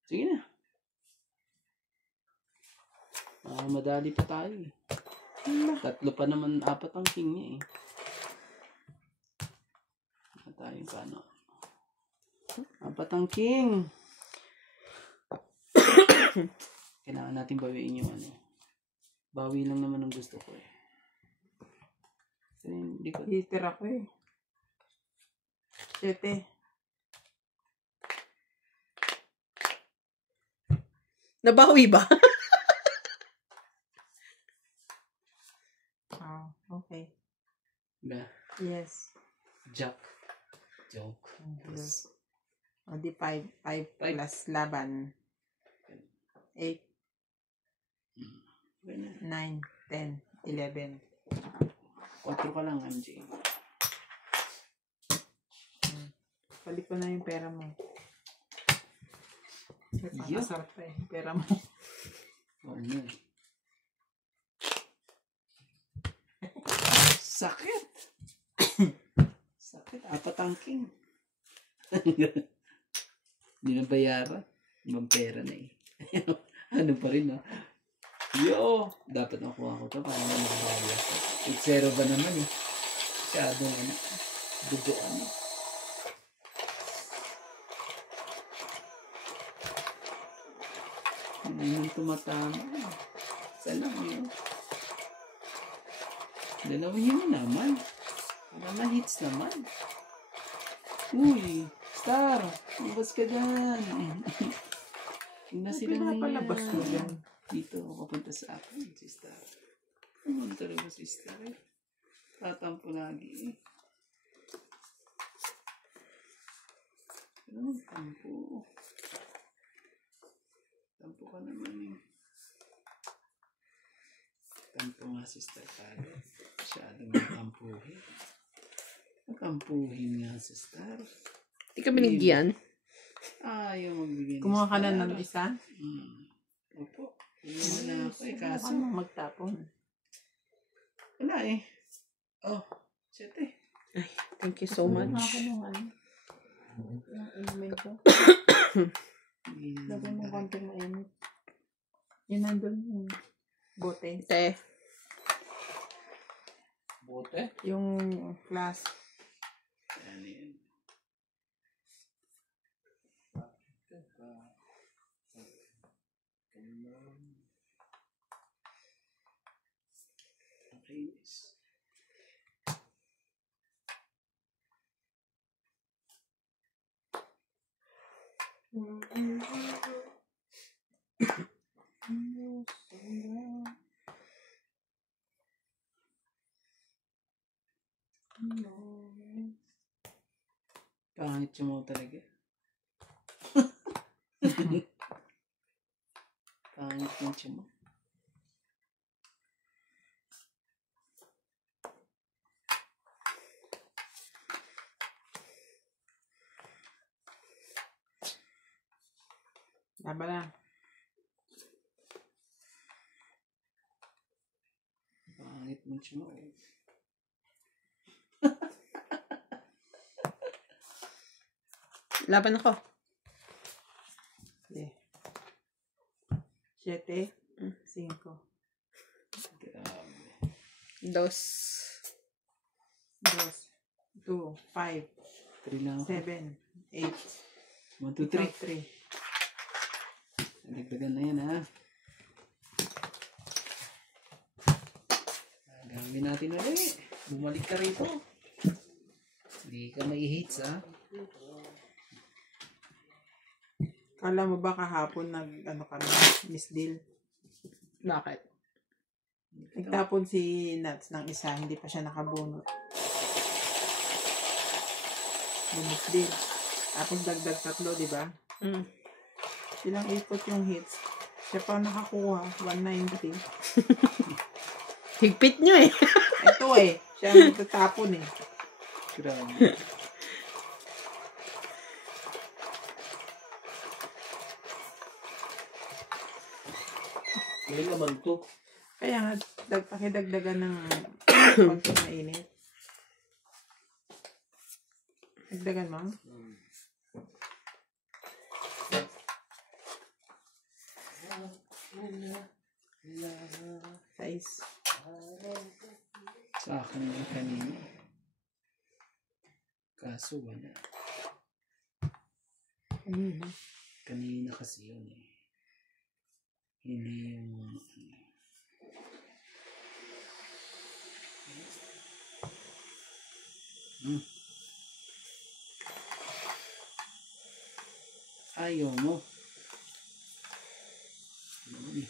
Sige na. Madali pa tayo eh. 3 pa naman, 4 ang king niya eh. Tayo paano? 4 ang king. Kailangan natin bawiin yung ano. Bawi lang naman ang gusto ko eh. Hindi ko. Hitter ako eh. 7. Nabawi ba? Okay. Ba? Yes. Jack. Joke. Yes. O di 5 plus laban. 8, 9, 10, 11. 4 ka lang, MJ. Balik ko na yung pera mo. Masarap pa eh. Pera mo. Oo nga. Sakit. Sakit. 4 ang king. Hindi na bayaran. Ibang pera na eh. Ano pa rin ah. Yo! Dapat nakuha ko ito. Paano na nakabawi ako? 8-0 ba naman eh. Masyadong ano. Dugo ano. Hindi nang tumatama. Sana yun. Dalawin mo naman. Wala na hits naman. Uy! Star! Labas ka dyan. Tingnan sila na Pinapalabas mo yan. Dito, kapunta sa akin, si Star. Ano talaga si Star eh? Tatampo lagi eh. Ano, tampo. Tampo ka naman eh. Tampo nga si Star pala. Masyadong matampuhin. Matampuhin nga si Star. Hindi ka binigyan. Ayaw magbigyan ni Kumuha ka Star. na ng isa? Opo. Hindi na ako eh. Kaso, magtapon. wala eh. Oh, shit eh. Ay, thank you so much. Ako nung ano. Yung email ko. Lagay mo konting mainit. Yun nandun yung bote. Te. Bote? Yung class. Ano yun? Okay. Pangit yung mo talaga. Pangit yung tiyan mo. Laban na. Pangit yung tiyan mo eh. Laban ako. 7, 5. Grabe. 2. 2, 5, 3 lang ako. 7, 8. 1, 2, 3. 3. Dagdagan na yan ha. Gagawin natin ulit. Bumalik ka rito. Hindi ka mai-hits ha. Kala mo ba kahapon ano kami, Miss Deal? Bakit? Nagtapon si Nats ng isa, hindi pa siya nakabunot. Yung Miss Deal. Tapos dagdag 3, di ba? Ilang ikot yung hits. Siya pa nakakuha, 190. Higpit nyo eh. Ito eh, siya ang nagtatapon eh. Grabe. Kailan naman to? Kaya nga, pakidagdagan ng konting mainit. Dagdagan mo? Size. Sa akin yung kanina. Kaso wala. Kanina kasi yun eh. Hindi yung... Ayaw mo. Yun eh.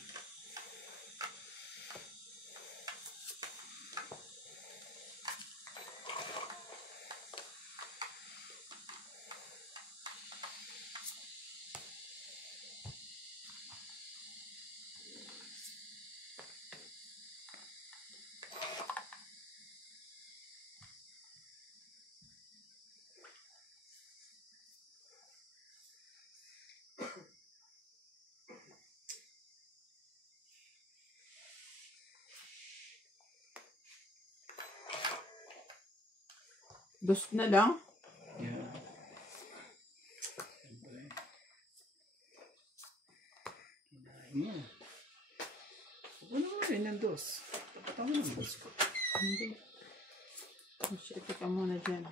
Dos na lang? Yeah. Kinain mo. Ako naman rin ng dos. Dapat ako ng dos ko. Hindi. Shit, ka muna dyan.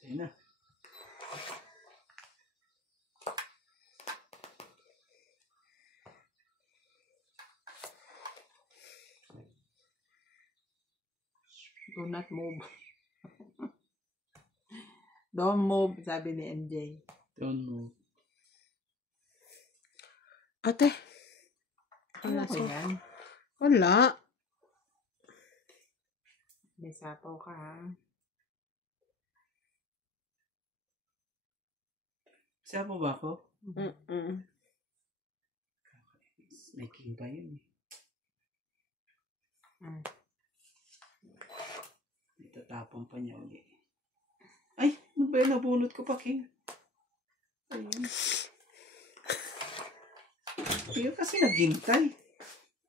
Sa'yo na. Do not move. Don't move, sabi ni MJ. Don't move. Ate. Ano ko yan? Wala. May sapaw ka ha. Siya mo ba ako? May king pa yun eh. Itatapon pa niya ulit. Ay! Ano ba yun? Nabunot ko pa, King. Ayun. Kaya kasi naghintay.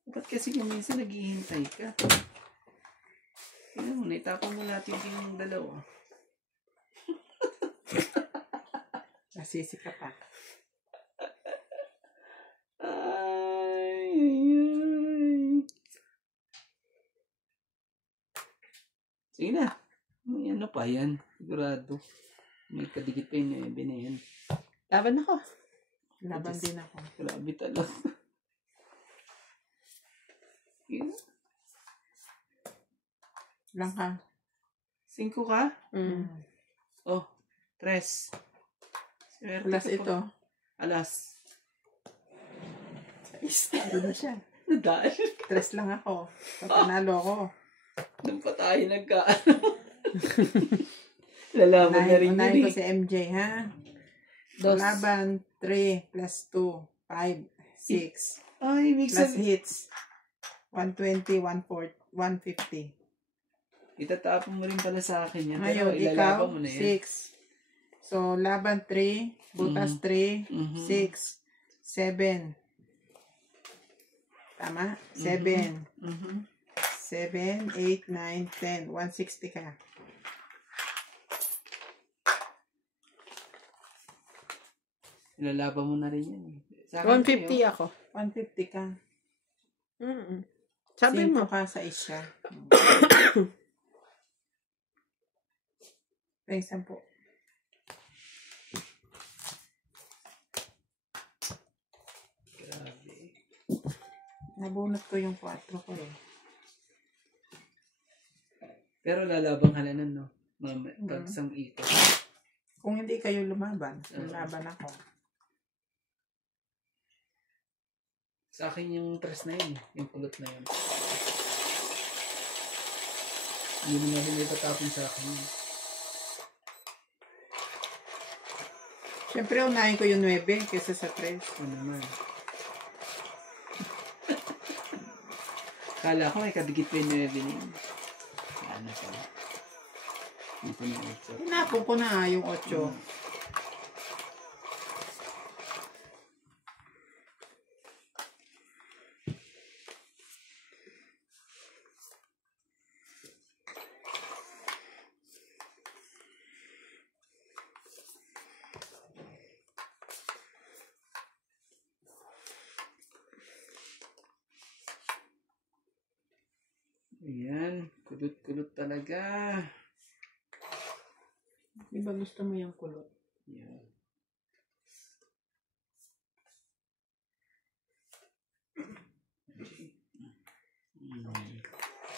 Ba't kasi minsan naghihintay ka? Kaya mo, naitapon mo natin yung dalawa. Nasisi ka pa. Ay. Sige na. May ano pa yan. Sigurado. May kadikit pa yun. Yan. Laban ako. Laban din ako. Grabe talaga. Yun. Lang ka. 5 ka? Oh, 3. Swerte Plus ka pa. ito. Alas. 6. Doon na siya. Nadaan. 3 lang ako. Panalo ako. Doon pa tayo nagkaano. Lalaban na rin Unahin yun ko si MJ, ha? Laban, 3 plus 2, 5, 6. Ay, ibig Plus sabihin. hits. 120, 150. Itatapon mo rin pala sa akin yan. Ngayon, Pero ikaw, ilalaban mo na yan. 6. So, laban 3, butas 3, 6, 7. Tama? 7. 7, 8, 9, 10. 160 ka. Ilalaban mo na rin yan. Sa akin 150 kayo. ako. 150 ka. Sabi mo. 5 ka sa isya. Ay, 10. Grabe. Nabunot ko yung 4 ko eh. Pero lalaban ka na nun, no? Pag isang ito. Kung hindi kayo lumaban, lumaban ako. Sa akin yung press na yun. Yung pulot na yun. Hindi mo na rin itatapon sa akin yun. Siyempre, unahin ko yung 9 kaysa sa 3. Ano naman. Kala ko may kadikit pa yung 9 niya. Ano pa. Dito na 8. Hinapon ko na yung 8. Ayan, kulot-kulot talaga. Di ba gusto mo yung kulot? Ayan.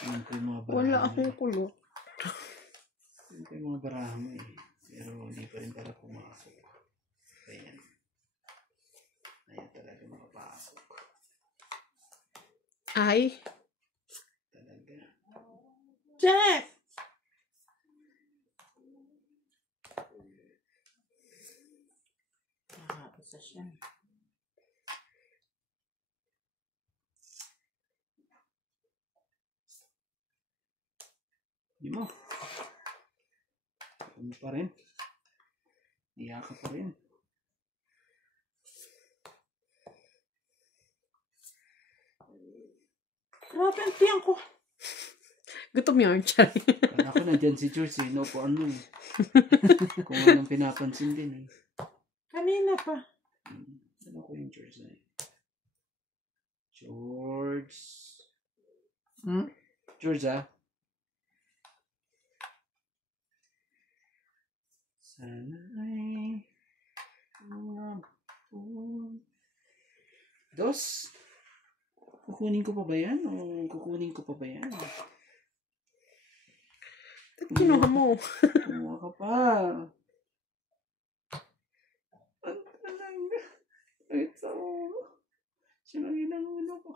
Ayan ko yung mga baraha. Wala akong kulot. Ayan ko yung mga baraha mo eh. Pero hindi pa rin para pumasok. Ayan. Ayan talaga makapasok. Ay. Talaga. Check! Isa siya. Hindi mo. Ano pa rin? Iyak ka pa rin. Grabe ang tiyan ko. Gutom yarn, Chari. Ako nandyan si George eh. No, kung ano eh. Kung anong pinapansin din eh. Kanina pa. Ano ko yung George na eh. George. George ah. Sana ay Dos. Kukunin ko pa ba yan? O kukunin ko pa ba yan? Ba't kinuha mo? Kumuha ka pa. Ano talaga? Wait, so... Sinangin ang ulo ko.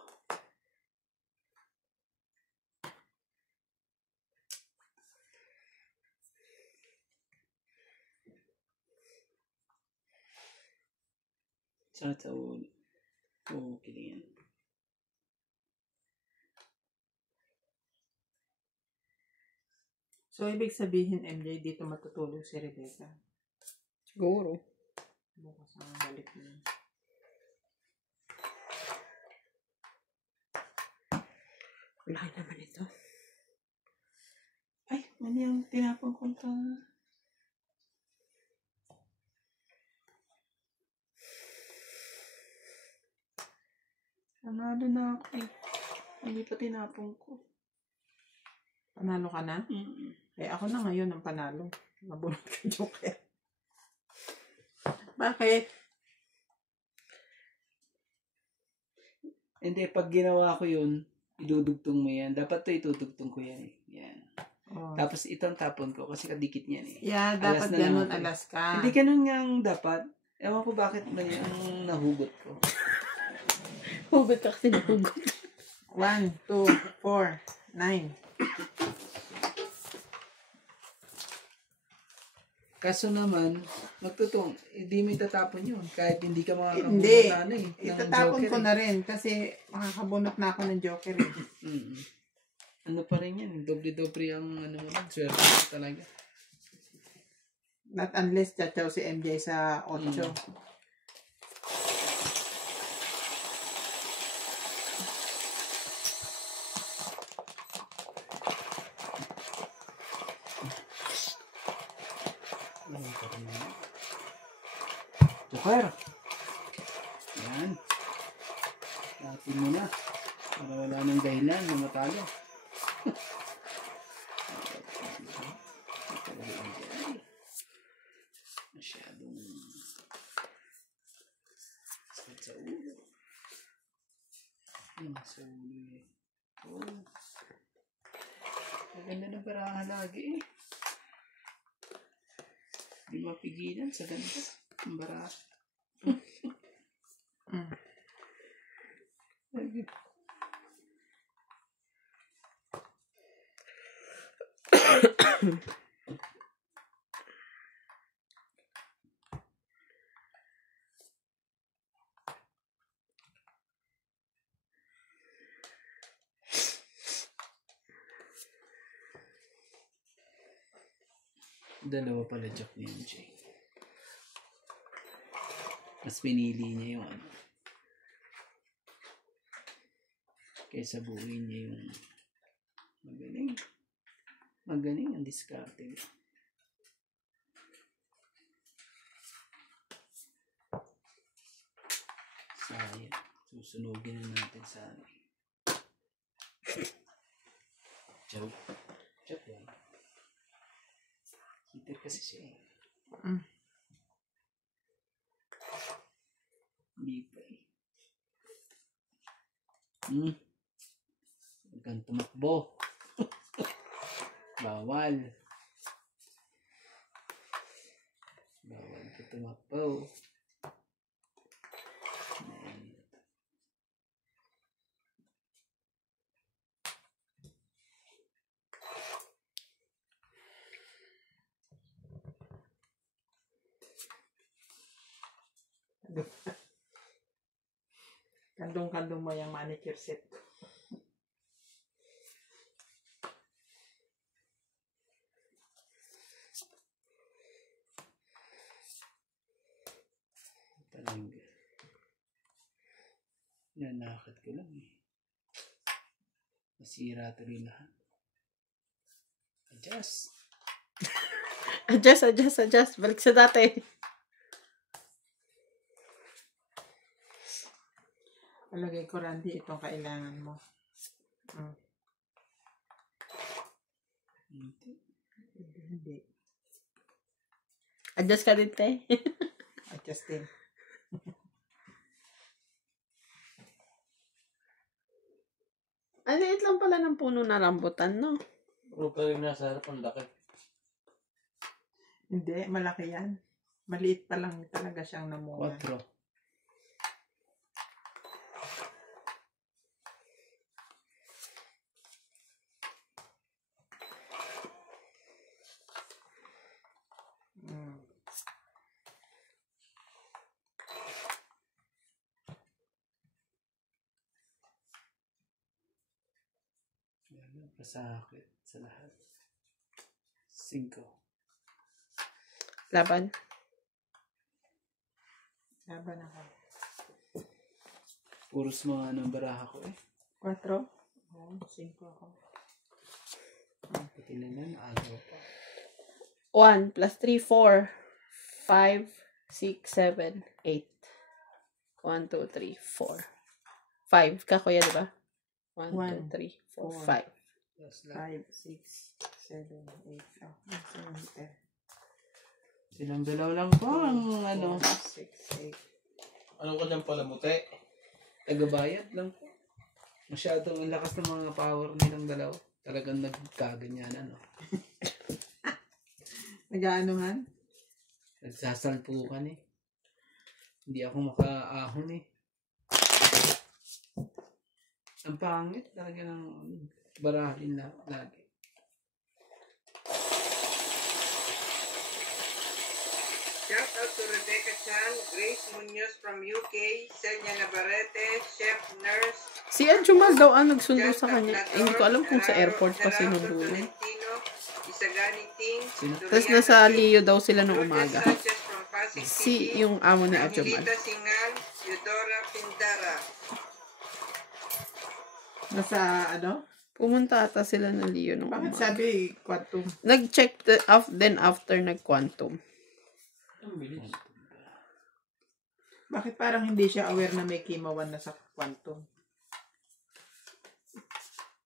Sa ulo. Okay na yan. So, ibig sabihin, MJ, dito matutulog si Rebecca. Siguro. Bukas ang balik niya. Laki naman ito. Ay, mali ang tinapang konta. Panalo na ako eh. Hindi pa tinapong ko. Panalo ka na? Eh, ako na ngayon ang panalo. Nabulot ka, Joker. Bakit? Hindi, pag ginawa ko yun, idudugtong mo yan. Dapat to itutugtong ko yan eh. Yan. Oh. Tapos itong tapon ko kasi kadikit niyan eh. Yeah, Alas dapat na lang ganun, ako eh. alas ka. Hindi ganun yung dapat. Ewan ko bakit mali ang nahugot ko. Hugot ka kasi nahugot. 1, 2, 4, 9. Kaso naman, hindi mo itatapon yun. Kahit hindi ka makakabunot Hindi. na ano eh. ng Itatapon Joker ko eh. na rin kasi makakabunot na ako ng Joker eh. Ano pa rin yan. Doble-doble ang ano mo lang. Swerte mo talaga. Not unless chachaw si MJ sa 8. Joker! Yan. Tapin mo na. Para wala nang dahilan na matalo. Masyadong sakit sa ulo. Sa ulo eh. Oh. Maganda ng baraha lagi eh. Hindi mapigilan sa ganda. Ang baraha. Dalawa pala jack ni MJ. Mas pinili niya yung ano. Kaysa buuin niya yung magaling. Magaling ang diskarte. Sayang. Susunugin na natin sana. Chow. Chop yan. Heater kasi siya eh. Mm. Hindi pa eh. Huwag kang tumakbo. Bawal. Bawal ka tumakbo. Ayan. Kandong-kandong mo yung manicure set. Talaga. Nanakit ko lang eh. Masira tuloy lahat. Adjust. Adjust. Balik sa dati. Palagay ko, Randy, itong kailangan mo. Hindi. Adjust ka din, te. Adjust din. Ang liit lang pala ng puno na rambutan, no? Pero pa rin nasa harap ang laki. Hindi, malaki yan. Maliit pa lang talaga siyang namunga. 4. Mm. Pasakit sa lahat. 5. Laban. Laban ako. Puros mga anong baraha ko eh. 4? Oo, 5 ako. Pati na yan, agaw pa. 1 plus 3, 4. 5, 6, 7, 8. 1, 2, 3, 4. 5 ka, kuya, diba? 1, 2, 3, 4, 5. Yes, lang. 5, 6, 7, 8. Oh, Silang dalaw lang po ang ano. 6, 8. Ano ka dyan pala, mute? Tagabayad lang po. Masyadong ang lakas ng mga power nilang dalaw. Talagang nagkaganyan ano. Nag-aanuhan? Nagsasalpukan eh. Hindi ako makaahon eh. Ang pangit talaga ng barahin na lagi. Shout out to Rebecca Chan, Grace Munoz from UK, Senya Navarrete, Chef Nurse, Si Anjumal daw ang nagsundo Jan sa kanya. Tablador, Eh, hindi ko alam kung sa airport pa Gerardo sinundo niya. Tolentino, Isagani Ting, Sino? Tapos nasa Leo daw sila nung Lourdes umaga. Sanchez from Pasig Si City, yung amo ni Anjumal. Angelita Singal, Eudora Pindara. Nasa ano? Pumunta ata sila ng Leo nung Bakit umaga. sabi quantum? Nag-check then after nag-quantum. Ang bilis. Bakit parang hindi siya aware na may Kimawan na sa quantum?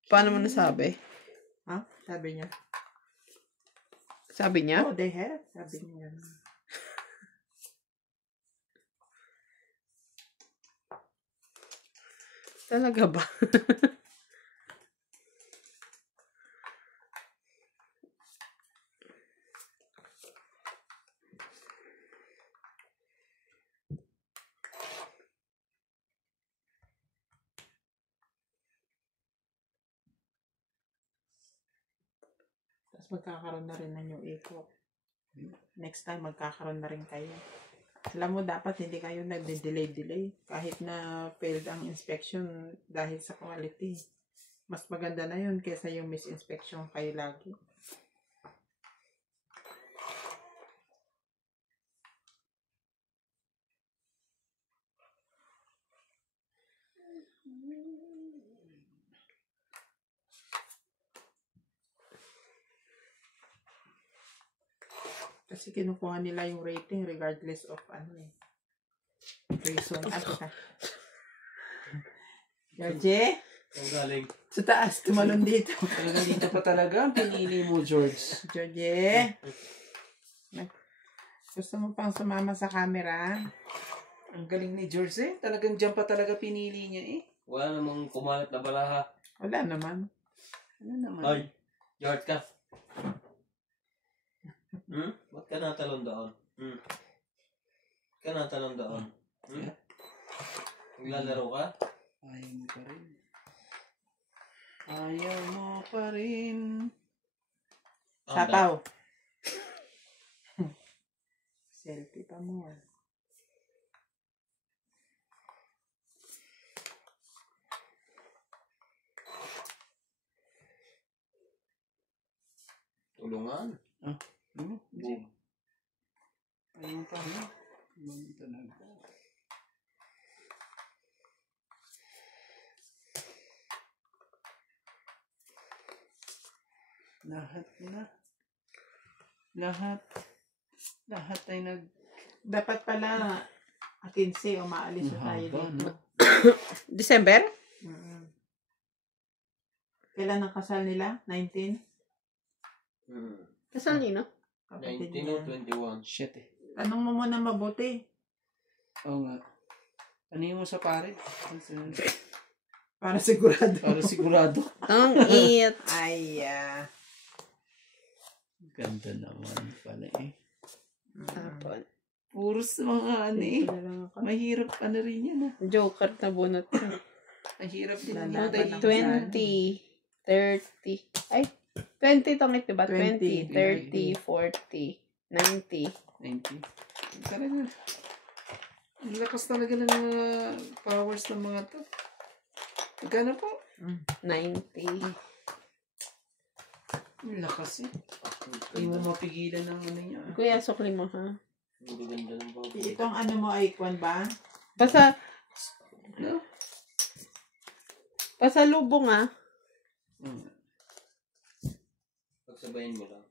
Paano mo nasabi? Ha? Sabi niya. Sabi niya? Oh, they have. Sabi niya. Talaga ba? Tapos magkakaroon na rin ng new eco. Next time, magkakaroon na rin kayo. Alam mo, dapat hindi kayo nagde-delay. Kahit na failed ang inspection dahil sa quality. Mas maganda na yun kaysa yung misinspection kayo lagi. Kasi kinukuha nila yung rating regardless of ano eh. Reason. Georgie? Ang galing. Sa taas, tumalon dito. Talagang dito pa talaga ang pinili mo, George. Georgie. Gusto mo pang sumama sa camera? Ang galing ni George eh. Talagang dyan pa talaga pinili niya eh. Wala namang kumalat na balaha. Wala naman. Ano naman? Ay, yard ka. Ba't ka natalon doon? Ba't ka natalon doon? Naglalaro ka? Ayaw mo pa rin. Ayaw mo pa rin. Sapaw. Selfie pa mo. Tulungan. Hindi. Ayaw mo pa rin. Ayaw talaga. Lahat ay Dapat pala 15 umaalis na tayo Mahaba, dito. no? December? Kailan ang kasal nila? 19? Kasal nino? Kapatid 19 niya. o 21. Shit eh. Tanong mo muna mabuti. Oo nga. Ano mo sa pare? Para sigurado. Para sigurado. Ang it. Ay, Ganda naman pala eh. Tapon. Puros mga ano eh. Mahirap ano rin yan ah. Joker na bunot. Mahirap din ang Lalaban hintay. ng 20, 30. Ay, 20 tongit, diba? 20, 20, 30, 40, 90. 90. Talaga. Ang lakas talaga ng mga powers ng mga to. Magkano po? 90. Ang lakas eh. Hindi mo mapigilan ng ano niya. Kuya, sukli mo, ha? Ang ganda ng bago. Itong ano mo ay kwan ba? Basta, No? pasalubong, ah. Pagsabayin mo lang.